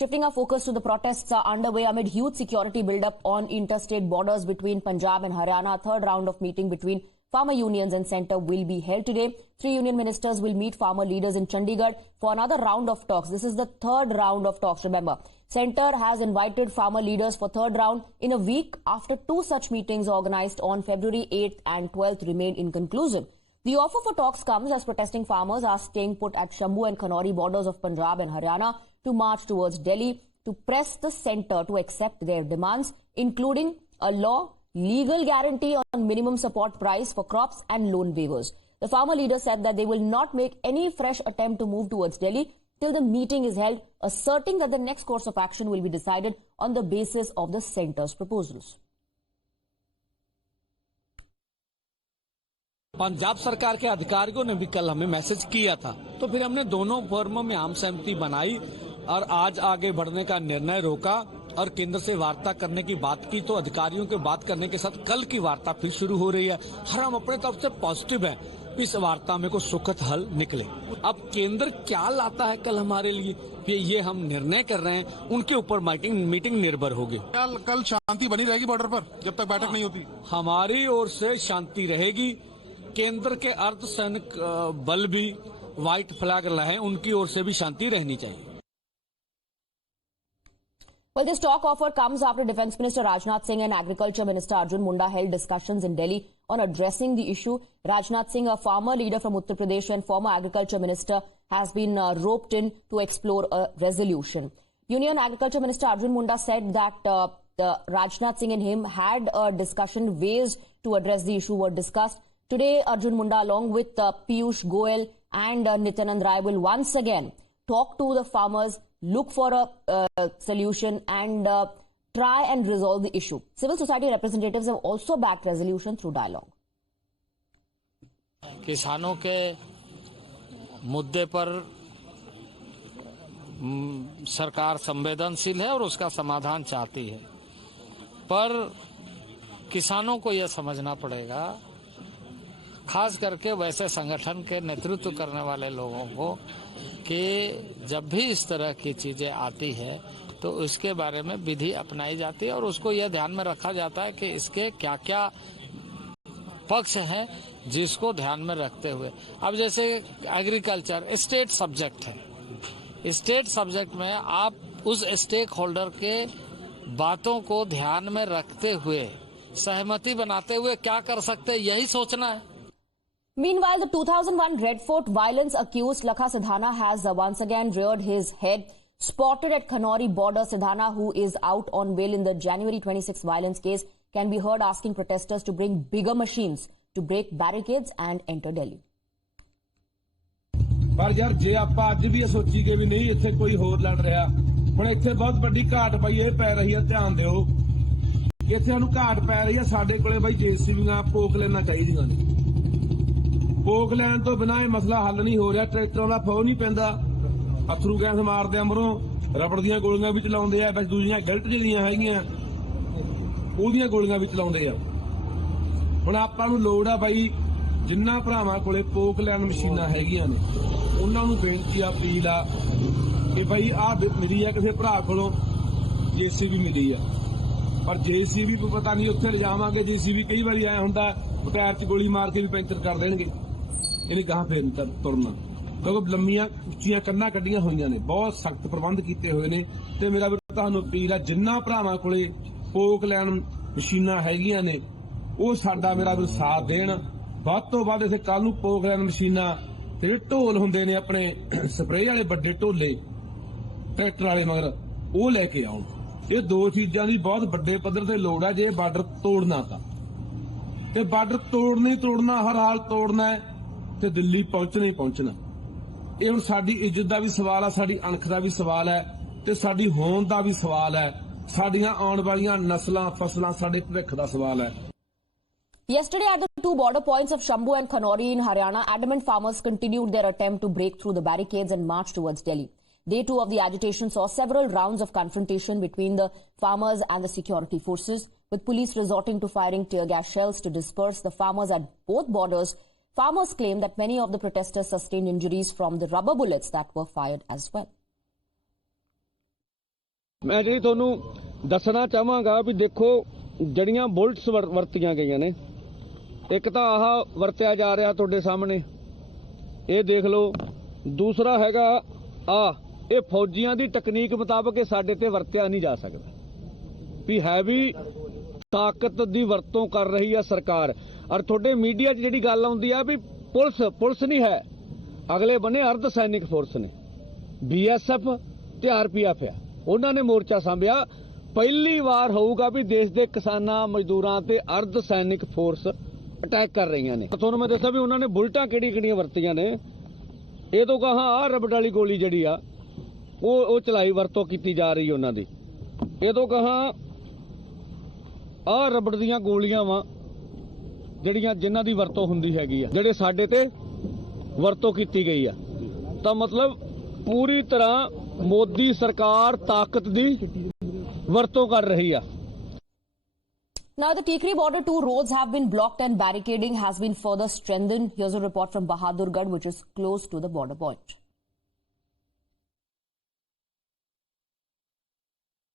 Shifting our focus to the protests are underway amid huge security build-up on interstate borders between Punjab and Haryana. A third round of meeting between farmer unions and centre will be held today. 3 union ministers will meet farmer leaders in Chandigarh for another round of talks. This is the third round of talks, remember. Centre has invited farmer leaders for third round in a week after 2 such meetings organised on February 8th and 12th remained inconclusive. The offer for talks comes as protesting farmers are staying put at Shambu and Kanori borders of Punjab and Haryana to march towards Delhi to press the centre to accept their demands, including a legal guarantee on minimum support price for crops and loan waivers. The farmer leader said that they will not make any fresh attempt to move towards Delhi till the meeting is held, asserting that the next course of action will be decided on the basis of the centre's proposals. Punjab सरकार के अधिकारियों ने भी कल हमें message किया था, तो फिर हमने दोनों फोरमों में आम सहमति बनाई और आज आगे बढ़ने का निर्णय रोका और केंद्र से वार्ता करने की बात की। तो अधिकारियों के बात करने के साथ कल की वार्ता फिर शुरू हो रही है और हम अपने तरफ से पॉजिटिव हैं, इस वार्ता में कोई सुखद हल निकले। अब केंद्र क्या लाता है कल हमारे लिए, ये हम निर्णय कर रहे हैं, उनके ऊपर मीटिंग निर्भर होगी। कल शांति बनी रहेगी बॉर्डर पर जब तक बैठक नहीं होती? हमारी ओर से शांति रहेगी। केंद्र के अर्धसैनिक बल भी व्हाइट फ्लैग लाए, उनकी ओर से भी शांति रहनी चाहिए। Well, this talk offer comes after Defence Minister Rajnath Singh and Agriculture Minister Arjun Munda held discussions in Delhi on addressing the issue. Rajnath Singh, a farmer leader from Uttar Pradesh and former Agriculture Minister, has been roped in to explore a resolution. Union Agriculture Minister Arjun Munda said that Rajnath Singh and him had a discussion. Ways to address the issue were discussed. Today, Arjun Munda, along with Piyush Goyal and Nityanand Rai, will once again talk to the farmers, look for a solution and try and resolve the issue. Civil society representatives have also backed resolution through dialogue. किसानों के मुद्दे पर सरकार संवेदनशील है और उसका समाधान चाहती है, पर किसानों को यह समझना पड़ेगा, खास करके वैसे संगठन के नेतृत्व करने वाले लोगों को, कि जब भी इस तरह की चीजें आती है तो उसके बारे में विधि अपनाई जाती है और उसको यह ध्यान में रखा जाता है कि इसके क्या क्या पक्ष हैं, जिसको ध्यान में रखते हुए। अब जैसे एग्रीकल्चर स्टेट सब्जेक्ट है, स्टेट सब्जेक्ट में आप उस स्टेक होल्डर के बातों को ध्यान में रखते हुए, सहमति बनाते हुए क्या कर सकते हैं, यही सोचना है। Meanwhile, the 2001 Red Fort violence accused Lakha Sidhana has once again reared his head. Spotted at Kanori border, Sidhana, who is out on bail in the January 26 violence case, can be heard asking protesters to bring bigger machines to break barricades and enter Delhi. पर यार जे ਆਪਾਂ ਅੱਜ ਵੀ ਇਹ ਸੋਚੀਏ ਵੀ ਨਹੀਂ ਇੱਥੇ ਕੋਈ ਹੋਰ ਲੜ ਰਿਹਾ, ਹੁਣ ਇੱਥੇ ਬਹੁਤ ਵੱਡੀ ਘਾਟ ਪਈ ਇਹ ਪੈ ਰਹੀ ਹੈ, ਧਿਆਨ ਦਿਓ। ਇੱਥੇ ਸਾਨੂੰ ਘਾਟ ਪੈ ਰਹੀ ਹੈ, ਸਾਡੇ ਕੋਲੇ ਬਾਈ ਜੇਸੀਬੀਆਂ ਪੋਕ ਲੈਣਾ ਚਾਹੀਦੀਆਂ ਨੇ। ਪੋਕ ਲੈਣ ਤੋਂ ਬਿਨਾਂ ਇਹ ਮਸਲਾ ਹੱਲ ਨਹੀਂ ਹੋ ਰਿਹਾ। ਟਰੈਕਟਰਾਂ ਦਾ ਫੌ ਨਹੀਂ ਪੈਂਦਾ, ਅਥਰੂ ਗੈਸ ਮਾਰਦੇ ਆ, ਮਰੋਂ ਰਬੜ ਦੀਆਂ ਗੋਲੀਆਂ ਵੀ ਚਲਾਉਂਦੇ ਆ, ਬਸ ਦੂਜੀਆਂ ਗਿਲਟ ਜਿਹੜੀਆਂ ਹੈਗੀਆਂ ਉਹਦੀਆਂ ਗੋਲੀਆਂ ਵੀ ਚਲਾਉਂਦੇ ਆ। ਹੁਣ ਆਪਾਂ ਨੂੰ ਲੋੜ ਆ ਬਾਈ, ਜਿੰਨਾ ਭਰਾਵਾਂ ਕੋਲੇ ਪੋਕ ਲੈਣ ਮਸ਼ੀਨਾਂ ਹੈਗੀਆਂ ਨੇ ਉਹਨਾਂ ਨੂੰ ਬੇਨਤੀ ਆ, ਅਪੀਲ ਆ ਕਿ ਬਾਈ ਆਹ ਮਿਲੀ ਆ ਕਿਸੇ ਭਰਾ ਕੋਲੋਂ ਜੇਸੀਬੀ ਮਿਲੀ ਆ, ਪਰ ਜੇਸੀਬੀ ਪਤਾ ਨਹੀਂ ਉੱਥੇ ਲਿਜਾਵਾਂਗੇ, ਜੇਸੀਬੀ ਕਈ ਵਾਰੀ ਆਇਆ ਹੁੰਦਾ ਪੈਰ 'ਚ ਗੋਲੀ ਮਾਰ ਕੇ ਵੀ ਪੈਂਚਰ ਕਰ ਦੇਣਗੇ, ਇਹਨੇ ਗਾਹਾਂ ਫੇਰ ਤੁਰਨਾ, ਕਿਉਂਕਿ ਲੰਮੀਆਂ ਉੱਚੀਆਂ ਕੰਨਾਂ ਕੱਢੀਆਂ ਹੋਈਆਂ ਨੇ, ਬਹੁਤ ਸਖਤ ਪ੍ਰਬੰਧ ਕੀਤੇ ਹੋਏ ਨੇ। ਤੇ ਮੇਰਾ ਵੀ ਤੁਹਾਨੂੰ ਅਪੀਲ ਆ, ਜਿੰਨਾ ਭਰਾਵਾਂ ਕੋਲੇ ਪੋਕ ਲੈਣ ਮਸ਼ੀਨਾਂ ਹੈਗੀਆਂ ਨੇ ਉਹ ਸਾਡਾ ਮੇਰਾ ਵੀ ਸਾਥ ਦੇਣ। ਵੱਧ ਤੋਂ ਵੱਧ ਇੱਥੇ ਕੱਲ ਨੂੰ ਪੋਕ ਲੈਣ ਮਸ਼ੀਨਾਂ ਤੇ ਢੋਲ ਹੁੰਦੇ ਨੇ ਆਪਣੇ ਸਪਰੇਅ ਵਾਲੇ ਵੱਡੇ ਢੋਲੇ ਟਰੈਕਟਰ ਵਾਲੇ ਮਗਰ, ਉਹ ਲੈ ਕੇ ਆਉਣ। ਇਹ 2 ਚੀਜ਼ਾਂ ਦੀ ਬਹੁਤ ਵੱਡੇ ਪੱਧਰ ਤੇ ਲੋੜ ਹੈ ਜੇ ਬਾਰਡਰ ਤੋੜਨਾ ਤਾਂ। ਤੇ ਬਾਰਡਰ ਤੋੜਨਾ ਹੀ ਤੋੜਨਾ, ਹਰ ਹਾਲ ਤੋੜਨਾ ਹੈ ਤੇ ਦਿੱਲੀ ਪਹੁੰਚਣਾ ਹੀ ਪਹੁੰਚਣਾ। ਇਹ ਹੁਣ ਸਾਡੀ ਇੱਜ਼ਤ ਦਾ ਵੀ ਸਵਾਲ ਹੈ, ਸਾਡੀ ਅਣਖ ਦਾ ਵੀ ਸਵਾਲ ਹੈ ਤੇ ਸਾਡੀ ਹੋਂਦ ਦਾ ਵੀ ਸਵਾਲ ਹੈ, ਸਾਡੀਆਂ ਆਉਣ ਵਾਲੀਆਂ ਨਸਲਾਂ ਫਸਲਾਂ ਸਾਡੇ ਭਵਿੱਖ ਦਾ ਸਵਾਲ ਹੈ। Yesterday at the 2 border points of Shambu and Kanori in Haryana, adamant farmers continued their attempt to break through the barricades and march towards Delhi. Day 2 of the agitation saw several rounds of confrontation between the farmers and the security forces, with police resorting to firing tear gas shells to disperse the farmers at both borders. Farmers claim that many of the protesters sustained injuries from the rubber bullets that were fired as well. मैं जी थोनू दसना चाहांगा भी देखो जड़ियां bullets वरतियां गईयां ने एक तो आह वरत्या जा रहा तुहाडे सामने ये देख लो दूसरा हैगा ये फौजियां दी तकनीक मुताबक साडे ते वरत्या नहीं जा सकदा भी हैवी ताकत दी वरतों कर रही है सरकार और तुहाडे मीडिया च जिहड़ी गल आउंदी आ भी पुलिस नहीं है अगले बने अर्ध सैनिक फोर्स ने BSF ते RPF है उन्होंने मोर्चा सांभिया पहली बार होगा भी देश के किसानां मजदूरां ते अर्ध सैनिक फोर्स अटैक कर रही ने तुहानूं मैं दस्सां भी उन्होंने बुलेटां किहड़ियां वरतियां ने ये तो कहा रबड़ वाली गोली जिहड़ी आ वो चलाई वरतों की जा रही उन्हां दी ये तो कहा रबड़ दीयां गोलियां वा जिहड़ियां जिन्हां दी वरतों हुंदी हैगी आ जिहड़े साडे ते वरतों की गई आ तां मतलब पूरी तरह मोदी सरकार ताकत दी वरतों कर रही है। Now, the Tikri border, 2 roads have been blocked and barricading has been further strengthened. Here's a report from Bahadurgarh, which is close to the border point.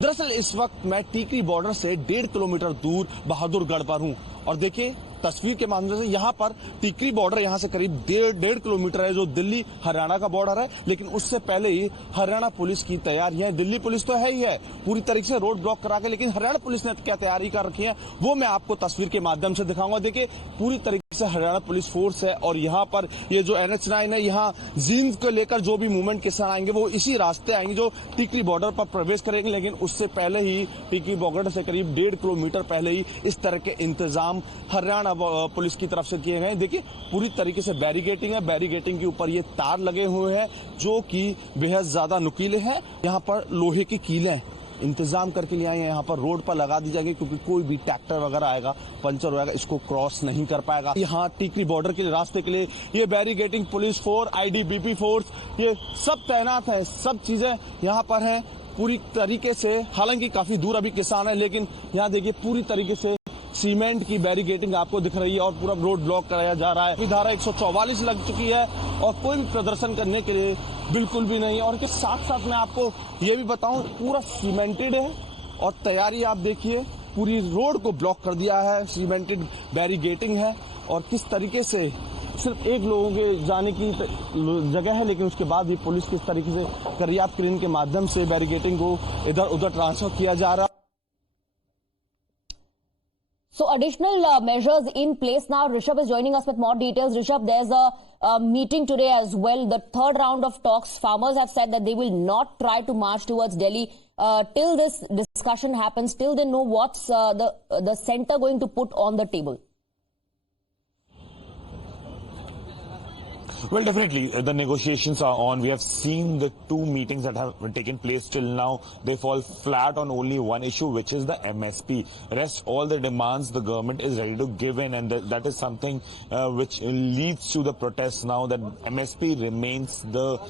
दरअसल इस वक्त मैं टीकरी बॉर्डर से 1.5 किलोमीटर दूर बहादुरगढ़ पर हूं और देखिए तस्वीर के माध्यम से यहाँ पर टीकरी बॉर्डर यहाँ से करीब 1.5 किलोमीटर है जो दिल्ली हरियाणा का बॉर्डर है लेकिन उससे पहले ही हरियाणा पुलिस की तैयारी है। दिल्ली पुलिस तो है ही है पूरी तरीके से रोड ब्लॉक करा के लेकिन हरियाणा पुलिस ने क्या तैयारी कर रखी है वो मैं आपको तस्वीर के माध्यम से दिखाऊंगा। देखिए पूरी तरीके से हरियाणा पुलिस फोर्स है और यहाँ पर ये जो NH9 है यहाँ जींद को लेकर जो भी मूवमेंट किसान आएंगे वो इसी रास्ते आएंगे जो टीकरी बॉर्डर पर प्रवेश करेंगे लेकिन उससे पहले ही टीकरी बॉर्डर से करीब 1.5 किलोमीटर पहले ही इस तरह के इंतजाम हरियाणा पुलिस की तरफ से किए गए। देखिए पूरी तरीके से बैरिगेटिंग है बैरिगेटिंग के ऊपर ये तार लगे हुए हैं जो कि बेहद ज्यादा नुकीले हैं। यहाँ पर लोहे की कीलें इंतजाम करके लिए आए हैं यहाँ पर रोड पर लगा दी जाएगी क्योंकि कोई भी ट्रैक्टर वगैरह आएगा पंचर होगा इसको क्रॉस नहीं कर पाएगा। यहाँ टीकरी बॉर्डर के रास्ते के लिए ये barricading police force IDBP force ये सब तैनात है सब चीजें यहाँ पर हैं पूरी तरीके से। हालांकि काफी दूर अभी किसान है लेकिन यहाँ देखिए पूरी तरीके से सीमेंट की बैरिगेटिंग आपको दिख रही है और पूरा रोड ब्लॉक कराया जा रहा है। धारा 144 लग चुकी है और कोई भी प्रदर्शन करने के लिए बिल्कुल भी नहीं। और के साथ साथ मैं आपको ये भी बताऊं पूरा सीमेंटेड है और तैयारी आप देखिए पूरी रोड को ब्लॉक कर दिया है सीमेंटेड बैरिगेटिंग है और किस तरीके से सिर्फ एक लोगों के जाने की जगह है लेकिन उसके बाद भी पुलिस किस तरीके से करियात क्रेन के माध्यम से बैरिगेटिंग को इधर उधर ट्रांसफर किया जा रहा है। So additional measures in place now. Rishabh is joining us with more details. Rishabh, there's a meeting today as well. The third round of talks. Farmers have said that they will not try to march towards Delhi till this discussion happens. Till they know what's the centre going to put on the table. Well, definitely, the negotiations are on. We have seen the 2 meetings that have taken place till now. They fall flat on only one issue, which is the MSP. Rest, all the demands the government is ready to give in, and that is something which leads to the protests now, that MSP remains the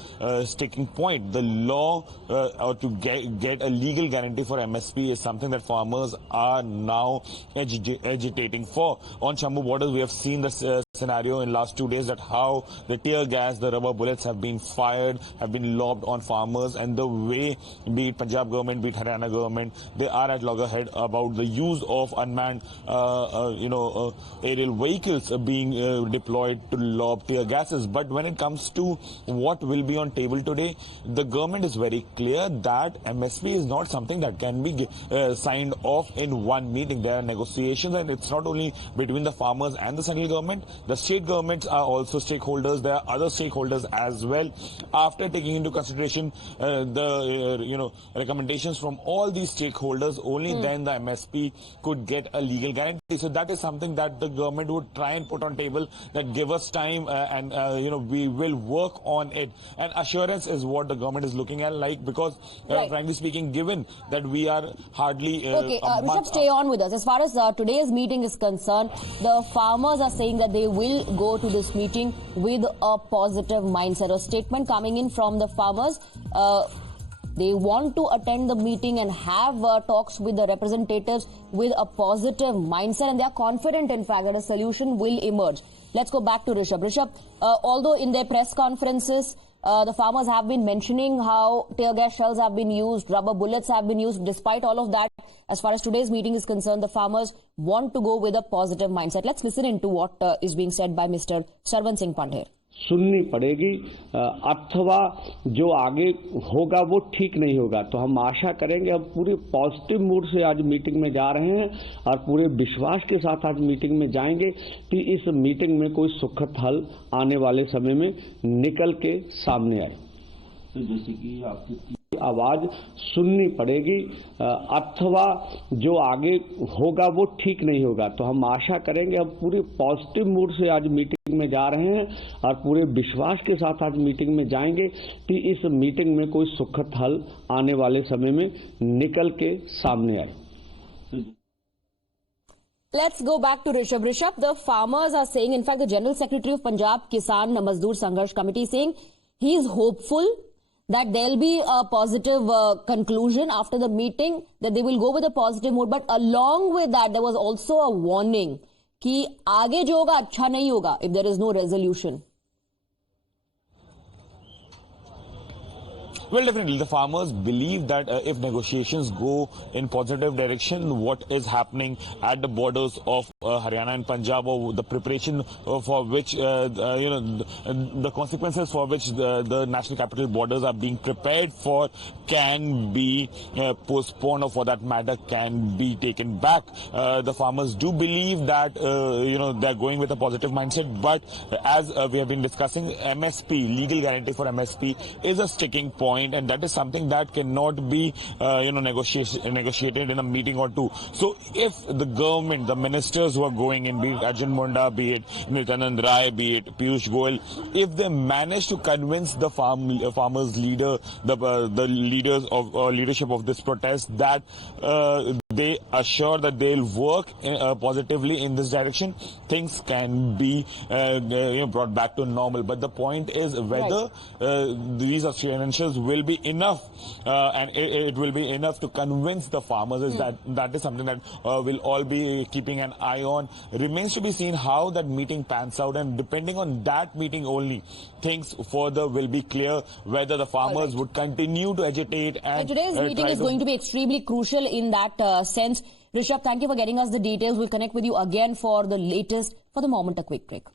sticking point. The law or to get a legal guarantee for MSP is something that farmers are now agitating for. On Jammu borders, we have seen the scenario in last 2 days, that how the tear gas, the rubber bullets have been fired, have been lobbed on farmers, and the way, be it Punjab government, be it Haryana government, they are at loggerhead about the use of unmanned, aerial vehicles being deployed to lob tear gases. But when it comes to what will be on table today, the government is very clear that MSP is not something that can be signed off in one meeting. There are negotiations, and it's not only between the farmers and the central government. The state governments are also stakeholders. There are other stakeholders as well. After taking into consideration the recommendations from all these stakeholders, only then the MSP could get a legal guarantee. So that is something that the government would try and put on table, that give us time and we will work on it. And assurance is what the government is looking at, because frankly speaking, given that we are hardly Rishabh, stay on with us. As far as today's meeting is concerned, the farmers are saying that they will go to this meeting with a positive mindset. A statement coming in from the farmers. They want to attend the meeting and have talks with the representatives with a positive mindset, and they are confident, in fact, that a solution will emerge. Let's go back to Rishabh. Rishabh, although in their press conferences, The farmers have been mentioning how tear gas shells have been used, rubber bullets have been used. Despite all of that, as far as today's meeting is concerned, the farmers want to go with a positive mindset. Let's listen into what is being said by Mr. Sarwan Singh Pandher. सुननी पड़ेगी अथवा जो आगे होगा वो ठीक नहीं होगा। तो हम आशा करेंगे, हम पूरे पॉजिटिव मूड से आज मीटिंग में जा रहे हैं और पूरे विश्वास के साथ आज मीटिंग में जाएंगे कि इस मीटिंग में कोई सुखद हल आने वाले समय में निकल के सामने आए। तो जैसे कि आपकी आवाज सुननी पड़ेगी अथवा जो आगे होगा वो ठीक नहीं होगा। तो हम आशा करेंगे, हम पूरे पॉजिटिव मूड से आज मीटिंग में जा रहे हैं और पूरे विश्वास के साथ आज मीटिंग में जाएंगे कि इस मीटिंग में कोई सुखद हल आने वाले समय में निकल के सामने आए। Let's go back to Rishabh. Rishabh, the farmers are saying, in fact, the General Secretary of Punjab Kisan Mazdoor Sangharsh Committee saying he is hopeful that there'll be a positive conclusion after the meeting, that they will go with a positive mood. But along with that, there was also a warning कि आगे जो होगा अच्छा नहीं होगा if there is no resolution. Well, definitely, the farmers believe that if negotiations go in positive direction, what is happening at the borders of Haryana and Punjab, or the preparation for which, the consequences for which the national capital borders are being prepared for can be postponed, or for that matter can be taken back. The farmers do believe that, they're going with a positive mindset, but as we have been discussing, MSP, legal guarantee for MSP is a sticking point. And that is something that cannot be, negotiated in a meeting or two. So if the government, the ministers who are going in, be it Arjun Munda, be it Nityanand Rai, be it Piyush Goyal, if they manage to convince the farmers leader, the leaders of leadership of this protest that they assure that they'll work positively in this direction, things can be brought back to normal. But the point is whether these assurances will be enough, and it will be enough to convince the farmers. That is something that we'll all be keeping an eye on. Remains to be seen how that meeting pans out, and depending on that meeting only, things further will be clear whether the farmers would continue to agitate. And today's meeting is going to be extremely crucial in that sense. Rishabh, thank you for getting us the details. We'll connect with you again for the latest. For the moment, a quick break.